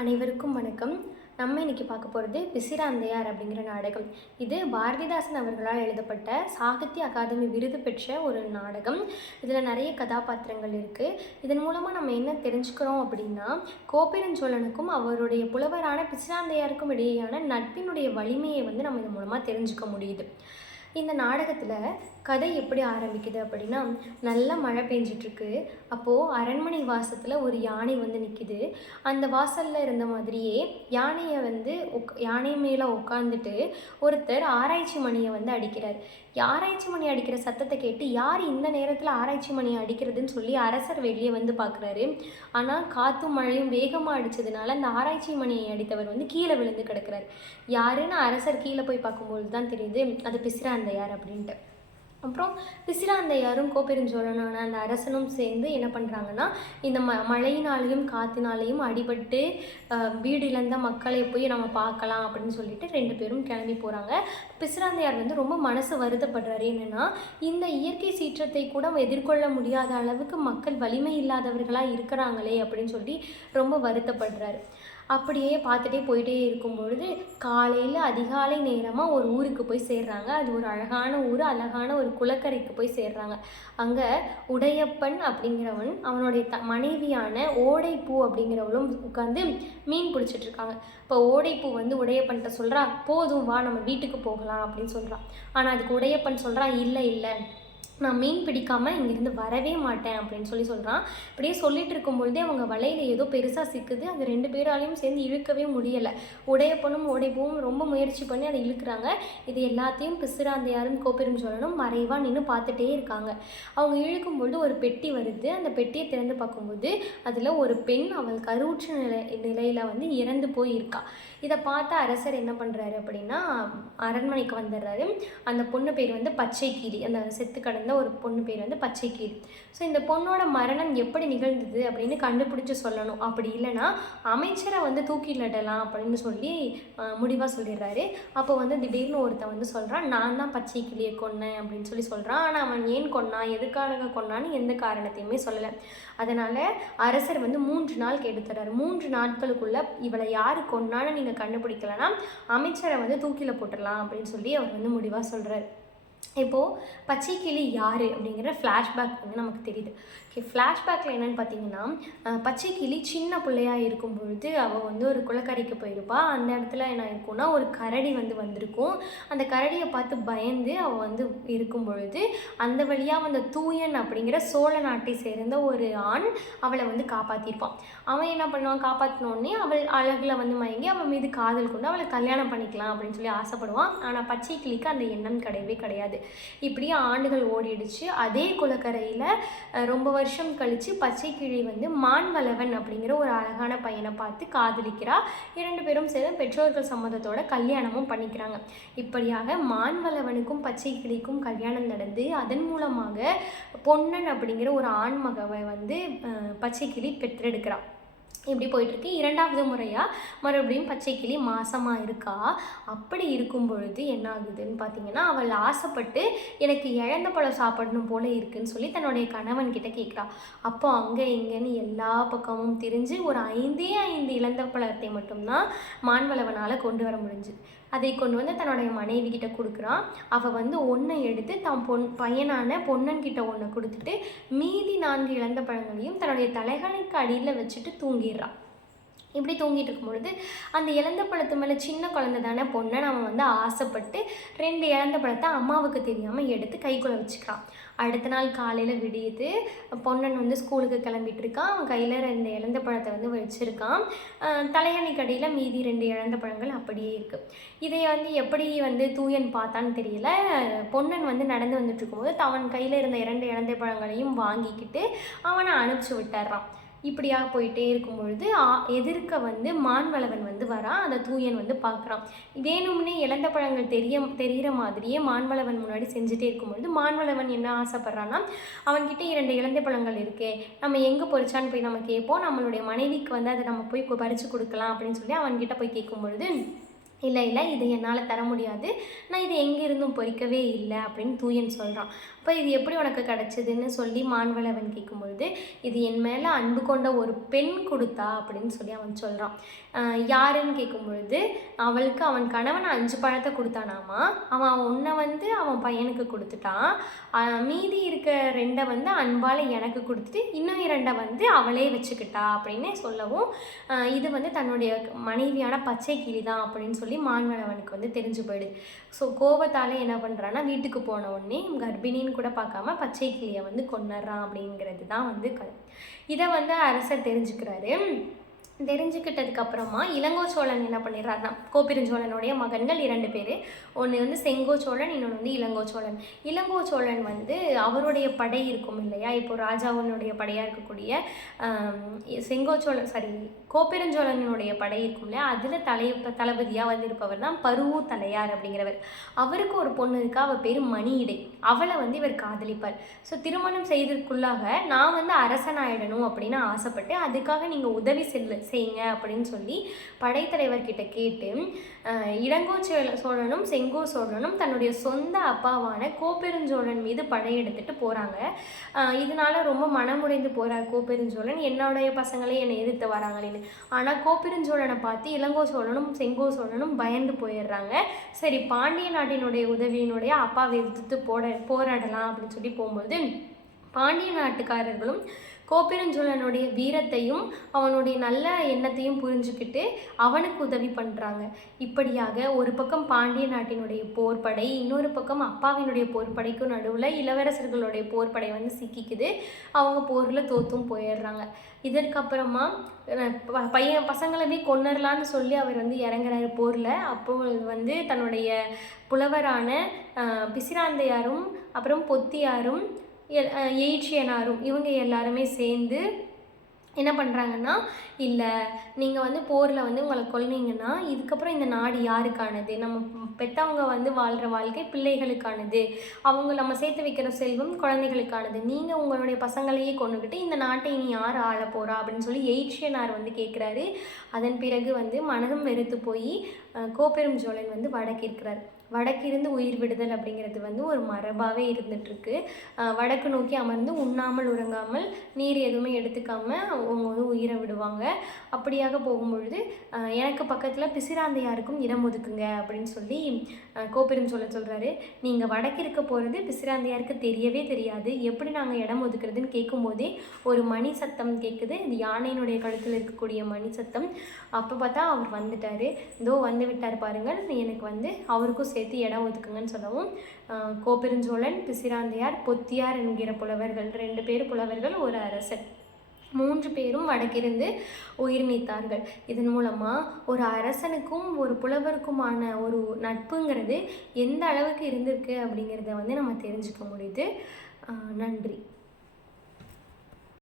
அனைவருக்கும் வணக்கம். நம்ம இன்னைக்கு பார்க்க போகிறது பிசிராந்தையார் அப்படிங்கிற நாடகம். இது பாரதிதாசன் அவர்களால் எழுதப்பட்ட சாகித்ய அகாதமி விருது பெற்ற ஒரு நாடகம். இதில் நிறைய கதாபாத்திரங்கள் இருக்குது. இதன் மூலமாக நம்ம என்ன தெரிஞ்சுக்கிறோம் அப்படின்னா, கோப்பெருஞ்சோழனுக்கும் அவருடைய புலவரான பிசிராந்தையாருக்கும் இடையேயான நட்பினுடைய வலிமையை நம்ம இதன் மூலமாக தெரிஞ்சுக்க முடியுது. இந்த நாடகத்தில் கதை எப்படி ஆரம்பிக்குது அப்படின்னா, நல்ல மழை பெஞ்சிட்ருக்கு. அப்போது அரண்மனை வாசத்தில் ஒரு யானை நிற்கிது. அந்த வாசலில் இருந்த மாதிரியே யானை மேலே உட்காந்துட்டு ஒருத்தர் ஆராய்ச்சி மணியை அடிக்கிறார். ஆராய்ச்சி மணி அடிக்கிற சத்தத்தை கேட்டு யார் இந்த நேரத்தில் ஆராய்ச்சி மணியை அடிக்கிறதுன்னு சொல்லி அரசர் வெளியே பார்க்குறாரு. ஆனால் காற்றும் மழையும் வேகமாக அடித்ததுனால அந்த ஆராய்ச்சி மணியை அடித்தவர் கீழே விழுந்து கிடக்கிறார். யாருன்னு அரசர் கீழே போய் பார்க்கும்போது தான் தெரியுது அது பிசிராந்தையார் அப்படின்ட்டு. அப்புறம் பிசிராந்தையாரும் கோப்பெருஞ்சோழனான அந்த அரசனும் சேர்ந்து என்ன பண்ணுறாங்கன்னா, இந்த மழையினாலேயும் காற்றினாலேயும் அடிபட்டு வீடு இழந்த மக்களை போய் நம்ம பார்க்கலாம் அப்படின்னு சொல்லிட்டு 2 பேரும் கிளம்பி போகிறாங்க. பிசிராந்தையார் ரொம்ப மனசு வருத்தப்படுறாரு. என்னென்னா, இந்த இயற்கை சீற்றத்தை கூட எதிர்கொள்ள முடியாத அளவுக்கு மக்கள் வலிமை இல்லாதவர்களாக இருக்கிறாங்களே அப்படின்னு சொல்லி ரொம்ப வருத்தப்படுறாரு. அப்படியே பார்த்துட்டே போயிட்டே இருக்கும் பொழுது காலையில் அதிகாலை நேரமாக ஒரு ஊருக்கு போய் சேர்றாங்க. அது ஒரு அழகான ஊர், அழகான ஒரு குளக்கரைக்கு போய் சேர்றாங்க. அங்கே உடையப்பன் அப்படிங்கிறவன் அவனுடைய மனைவியான ஓடைப்பூ அப்படிங்கிறவளும் உட்காந்து மீன் பிடிச்சிட்ருக்காங்க. இப்போ ஓடைப்பூ உடையப்பன்கிட்ட சொல்கிறா, போதும் வா நம்ம வீட்டுக்கு போகலாம் அப்படின்னு சொல்கிறான். ஆனால் அதுக்கு உடையப்பன் சொல்கிறான், இல்லை இல்லை, நான் மீன் பிடிக்காமல் இங்கேருந்து வரவே மாட்டேன் அப்படின்னு சொல்கிறான். இப்படியே சொல்லிட்டு இருக்கும்பொழுதே அவங்க வலையில் ஏதோ பெருசாக சிக்குது. அது 2 பேராலையும் சேர்ந்து இழுக்கவே முடியலை. உடையப்பனும் ஓடைப்பூவும் ரொம்ப முயற்சி பண்ணி அதை இழுக்கிறாங்க. இது எல்லாத்தையும் பிசிராந்தையாரும் கோப்பெருஞ்சோழனும் மறைவாக நின்று பார்த்துட்டே இருக்காங்க. அவங்க இழுக்கும்பொழுது ஒரு பெட்டி வருது. அந்த பெட்டியை திறந்து பார்க்கும்போது அதில் ஒரு பெண் அவள் கருவுற்ற நிலையில் இறந்து போய் இருக்கா. இதை பார்த்த அரசர் என்ன பண்ணுறாரு அப்படின்னா, அரண்மனைக்கு வந்துடுறாரு. அந்த பொண்ணு பேர் பச்சைக்கிளி. அந்த செத்து கடந்த ஒரு பொண்ணு பேர் பச்சைக்கிளி. ஸோ இந்த பொண்ணோட மரணம் எப்படி நிகழ்ந்தது அப்படின்னு கண்டுபிடிச்சி சொல்லணும். அப்படி இல்லைன்னா அமைச்சரை தூக்கிலிடலாம் அப்படின்னு சொல்லி முடிவாக சொல்லிடுறாரு. அப்போ திடீர்னு ஒருத்தன் சொல்கிறான், நான் தான் பச்சைக்கிளியை கொன்னேன் அப்படின்னு சொல்கிறான். ஆனால் அவன் ஏன் கொன்னான், எதுக்காக கொன்னான்னு எந்த காரணத்தையுமே சொல்லலை. அதனால் அரசர் 3 நாள் கேட்டுத்தராரு. 3 நாட்களுக்குள்ளே இவளை யார் கொன்னான்னு நீங்கள் கண்டுபிடிக்கலன்னா அமைச்சரை தூக்கில் போட்டுடலாம் அப்படின்னு சொல்லி அவர் முடிவாக சொல்கிறார். இப்போது பச்சைக்கிளி யார் அப்படிங்கிற ஃப்ளாஷ்பேக் நமக்கு தெரியுது. ஃப்ளாஷ்பேக்கில் என்னென்னு பார்த்தீங்கன்னா, பச்சைக்கிளி சின்ன பிள்ளையாக இருக்கும் பொழுது அவள் ஒரு குளக்கரைக்கு போயிருப்பாள். அந்த இடத்துல என்ன இருக்கும்னா, ஒரு கரடி வந்திருக்கும். அந்த கரடியை பார்த்து பயந்து அவள் இருக்கும் பொழுது அந்த வழியாக தூயன் அப்படிங்கிற சோழ நாட்டை சேர்ந்த ஒரு ஆண் அவளை காப்பாற்றிருப்பான். அவன் என்ன பண்ணுவான், காப்பாற்றினோடனே அவள் அழகில் மயங்கி அவன் மீது காதல் கொண்டு அவளை கல்யாணம் பண்ணிக்கலாம் அப்படின்னு சொல்லி ஆசைப்படுவான். ஆனால் பச்சைக்கிளிக்கு அந்த எண்ணம் கிடையவே கிடையாது. இப்படியே ஆண்டுகள் ஓடிடுச்சு. அதே குளக்கரையில் ரொம்ப வருஷம் கழித்து பச்சைக்கிளி மான்வளவன் அப்படிங்கிற ஒரு அழகான பையனை பார்த்து காதலிக்கிறா. 2 பேரும் சேர்ந்து பெற்றோர்கள் சம்மதத்தோட கல்யாணமும் பண்ணிக்கிறாங்க. இப்படியாக மான்வளவனுக்கும் பச்சைக்கிளிக்கும் கல்யாணம் நடந்து அதன் மூலமாக பொன்னன் அப்படிங்கிற ஒரு ஆண்மகவை பச்சைக்கிளி பெற்றெடுக்கிறாள். இப்படி போயிட்டுருக்கு. 2வது முறையாக மறுபடியும் பச்சைக்கிளி மாசமாக இருக்கா. அப்படி இருக்கும் பொழுது என்ன ஆகுதுன்னு பார்த்தீங்கன்னா, அவள் ஆசைப்பட்டு எனக்கு இழந்த பழம் சாப்பிடணும் போல இருக்குன்னு சொல்லி தன்னுடைய கணவன்கிட்ட கேட்குறா. அப்போ அங்கே இங்கேன்னு எல்லா பக்கமும் திரிஞ்சு ஒரு 5 இழந்த பழத்தை மட்டும்தான் மான்வளவனால் கொண்டு வர முடிஞ்சுது. அதை கொண்டு தன்னுடைய மனைவி கிட்ட கொடுக்குறான். அவள் ஒன்றை எடுத்து பையனான பொன்னன்கிட்ட ஒன்றை கொடுத்துட்டு மீதி 4 இழந்த பழங்களையும் தன்னுடைய தலைகணைக்கு அடியில் வச்சுட்டு தூங்கிடுறான். இப்படி தூங்கிட்டு இருக்கும் பொழுது அந்த இழந்த பழத்து மேலே சின்ன குழந்தை தானே பொன்னன், அவன் ஆசைப்பட்டு 2 இழந்த பழத்தை அம்மாவுக்கு தெரியாமல் எடுத்து கைக்குள்ளே வச்சுக்கிறான். அடுத்த நாள் காலையில் விடியுது. பொன்னன் ஸ்கூலுக்கு கிளம்பிட்டு இருக்கான். அவன் கையில் 2 இழந்த பழத்தை வச்சுருக்கான். தலையணைக்கு அடியில் மீதி 2 இழந்த பழங்கள் அப்படியே இருக்குது. இதை எப்படி தூயன் பார்த்தான்னு தெரியல. பொன்னன் நடந்து வந்துட்டு இருக்கும்போது அவன் கையில் இருந்த 2 இழந்த பழங்களையும் வாங்கிக்கிட்டு அவனை அனுப்பிச்சி விட்டுறான். இப்படியாக போயிட்டே இருக்கும் பொழுது எதிர்க்க மான்வளவன் வரான். அந்த தூயன் பார்க்குறான். வேணும்னே இழந்த பழங்கள் தெரிகிற மாதிரியே மான்வளவன் முன்னாடி செஞ்சுட்டே இருக்கும் பொழுது மான்வளவன் என்ன ஆசைப்பட்றான்னா, அவன்கிட்ட 2 இழந்த பழங்கள் இருக்கே, நம்ம எங்கே பொறிச்சான்னு போய் நம்ம கேட்போம், நம்மளுடைய மனைவிக்கு அதை நம்ம போய் பறித்து கொடுக்கலாம் அப்படின்னு சொல்லி அவன்கிட்ட போய் கேட்கும் பொழுது, இல்லை இது என்னால் தர முடியாது, நான் இது எங்கேருந்தும் பொறிக்கவே இல்லை அப்படின்னு தூயன் சொல்கிறான். இப்போ இது எப்படி உனக்கு கிடச்சிதுன்னு சொல்லி மான்வளவன் கேட்கும்பொழுது, இது என் மேலே அன்பு கொண்ட ஒரு பெண் கொடுத்தா அப்படின்னு சொல்லி அவன் சொல்கிறான். யாருன்னு கேட்கும்பொழுது, அவளுக்கு அவன் கணவன் 5 பழத்தை கொடுத்தானாமா. அவன் ஒன்றை வந்து அவன் பையனுக்கு கொடுத்துட்டான். மீதி இருக்க 2 வந்து அன்பால் எனக்கு கொடுத்துட்டு இன்னும் 2 வந்து அவளே வச்சுக்கிட்டா அப்படின்னு சொல்லவும், இது வந்து தன்னுடைய மனைவியான பச்சை கிளி தான் அப்படின்னு சொல்லி மான்வளவனுக்கு வந்து தெரிஞ்சு போயிடுது. ஸோ கோபத்தால் என்ன பண்ணுறான்னா, வீட்டுக்கு போன உடனே கர்ப்பிணின்னு கூட பார்க்காம பச்சை கிளியை வந்து கொன்னுடுறான் அப்படிங்கிறது தான் வந்து கதை. இதை வந்து அரசர் தெரிஞ்சுக்கிறாரு. தெரிஞ்சுக்கிட்டதுக்கு அப்புறமா இளங்கோ சோழன் என்ன பண்ணிடுறாருனா, கோப்பெருஞ்சோழனுடைய மகன்கள் 2 பேர். ஒன்று வந்து செங்கோ சோழன், இன்னொன்று வந்து இளங்கோ சோழன். இளங்கோ சோழன் வந்து அவருடைய படை இருக்கும் இல்லையா, இப்போ ராஜாவினுடைய படையாக இருக்கக்கூடிய செங்கோ சோழன் கோப்பெருஞ்சோழனுடைய படை இருக்கும் இல்லையா, அதில் தளபதியாக வந்து இருப்பவர் தான் பருவூர் தலையார் அப்படிங்கிறவர். அவருக்கு ஒரு பொண்ணு இருக்கா, அவள் பேர் மணியிடை. அவளை வந்து இவர் காதலிப்பார். ஸோ திருமணம் செய்ததுக்குள்ளாக நான் வந்து அரசனாயிடணும் அப்படின்னு ஆசைப்பட்டு, அதுக்காக நீங்கள் உதவி செய்யுங்க அப்படின்னு சொல்லி படைத்தலைவர்கிட்ட கேட்டு இளங்கோ சோழனும் செங்கோ சோழனும் தன்னுடைய சொந்த அப்பாவான கோப்பெருஞ்சோழன் மீது படையெடுத்துட்டு போகிறாங்க. இதனால ரொம்ப மனமுடைந்து போகிறார் கோப்பெருஞ்சோழன், என்னுடைய பசங்களே என்னை எதிர்த்து வராங்களேன்னு. ஆனால் கோப்பெருஞ்சோழனை பார்த்து இளங்கோ சோழனும் செங்கோ சோழனும் பயந்து போயிடுறாங்க. சரி, பாண்டிய நாட்டினுடைய உதவியினுடைய அப்பாவை எதிர்த்து போராடலாம் அப்படின்னு சொல்லி போகும்போது, பாண்டிய நாட்டுக்காரர்களும் கோப்பெருஞ்சோழனுடைய வீரத்தையும் அவனுடைய நல்ல எண்ணத்தையும் புரிஞ்சுக்கிட்டு அவனுக்கு உதவி பண்ணுறாங்க. இப்படியாக ஒரு பக்கம் பாண்டிய நாட்டினுடைய போர்ப்படை, இன்னொரு பக்கம் அப்பாவினுடைய போர்ப்படைக்கும் நடுவில் இளவரசர்களுடைய போர்ப்படை வந்து சிக்கிக்குது. அவங்க போரில் தோற்றும் போயிடுறாங்க. இதற்கப்புறமா பசங்களவே கொன்னரலான்னு சொல்லி அவர் வந்து இறங்குறாரு போரில். அப்போது வந்து தன்னுடைய புலவரான பிசிராந்தையாரும் அப்புறம் பொத்தியாரும் எயிற்றியனாரும் இவங்க எல்லாருமே சேர்ந்து என்ன பண்ணுறாங்கன்னா, இல்லை நீங்கள் வந்து போரில் வந்து உங்களை கொல்னீங்கன்னா இதுக்கப்புறம் இந்த நாடு யாருக்கானது? நம்ம பெற்றவங்க வந்து வாழ்கிற வாழ்க்கை பிள்ளைகளுக்கானது, அவங்க நம்ம சேர்த்து வைக்கிற செல்வம் குழந்தைகளுக்கானது. நீங்கள் உங்களுடைய பசங்களையே கொண்டுக்கிட்டு இந்த நாட்டை இனி யார் ஆள போகிறா அப்படின்னு சொல்லி எயிற்றியனார் வந்து கேட்குறாரு. அதன் பிறகு வந்து மனதும் வெறுத்து போய் கோப்பெருஞ்சோழன் வந்து வடக்கிருக்கிறார். வடக்கிருந்து உயிர் விடுதல் அப்படிங்கிறது வந்து ஒரு மரபாகவே இருந்துகிட்ருக்கு. வடக்கு நோக்கி அமர்ந்து உண்ணாமல் உறங்காமல் நீர் எதுவுமே எடுத்துக்காமல் அவங்க வந்து உயிரை விடுவாங்க. அப்படியாக போகும்பொழுது எனக்கு பக்கத்தில் பிசிராந்தையாருக்கும் இடம் ஒதுக்குங்க அப்படின்னு சொல்லி கோப்பெருஞ்சோழன் சொல்கிறாரு. நீங்கள் வடக்கிருக்க போகிறது பிசிராந்தையாருக்கு தெரியவே தெரியாது, எப்படி நாங்கள் இடம் ஒதுக்குறதுன்னு கேட்கும்போதே ஒரு மணி சத்தம் கேட்குது. இது யானையினுடைய கழுத்தில் இருக்கக்கூடிய மணி சத்தம். அப்போ பார்த்தா அவர் வந்துட்டார். இதோ வந்து விட்டார் பாருங்கள், எனக்கு வந்து அவருக்கும் சேர்த்து இடம் ஒதுக்குங்கன்னு சொல்லவும் கோப்பெருஞ்சோழன், பிசிராந்தையார், பொத்தியார் என்கிற புலவர்கள் 2 பேர் புலவர்கள், ஒரு அரசர் 3 பேரும் வடக்கிருந்து உயிர் நீத்தார்கள். இதன் மூலமாக ஒரு அரசனுக்கும் ஒரு புலவருக்குமான ஒரு நட்புங்கிறது எந்த அளவுக்கு இருந்திருக்கு அப்படிங்கிறத வந்து நம்ம தெரிஞ்சுக்க முடியுது. நன்றி.